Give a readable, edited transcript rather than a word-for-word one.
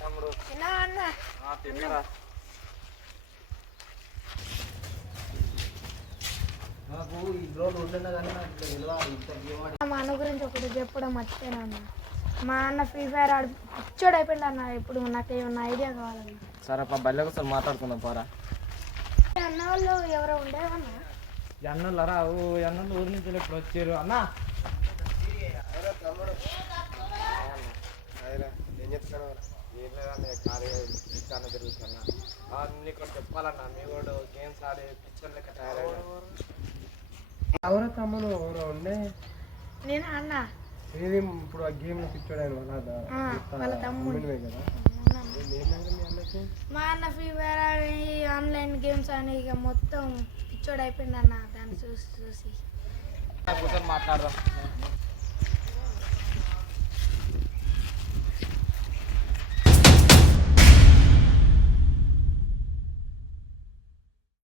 తమ్ముడు తిన్నరా నాకు ఈ రోజు ఉంటున్నా కానీ మా అన్న గురించి ఒకటి చెప్పడం మర్చిపోయినా అన్న. మా అన్న ఫ్రీ ఫైర్ ఆడి పిచ్చోడు అయిపోయింది అన్న. ఇప్పుడు నాకు ఏమన్నా ఐడియా కావాలన్న. సరే బల్లె ఒకసారి మాట్లాడుకుందాం పోరా. అన్న వాళ్ళు ఎవరో ఉండేవన్నా అన్నలరా అన్నలు ఊరి నుంచి ఇప్పుడు వచ్చారు అన్న. ఏం చెప్తాను ఏం లేదన్న ఖాళీగా తిరుగుతున్నా. నీకు చెప్పాలన్నా మీ కూడా గేమ్స్ ఆడి పిక్చర్ లెక్క తయారయ్యా. ఎవరో తమ్ముడు ఎవరో ఉండే నేను అన్న ఏది ఇప్పుడు ఆ గేమ్ లో పిచ్చాడు వాళ్ళ తమ్ముడు కదా. మా అన్న ఫ్రీ ఫైర్ ఆడి ఆన్లైన్ గేమ్స్ అని ఇక మొత్తం పిచ్చోడు అయిపోయింది అన్న. దాన్ని చూసి మాట్లాడదాం.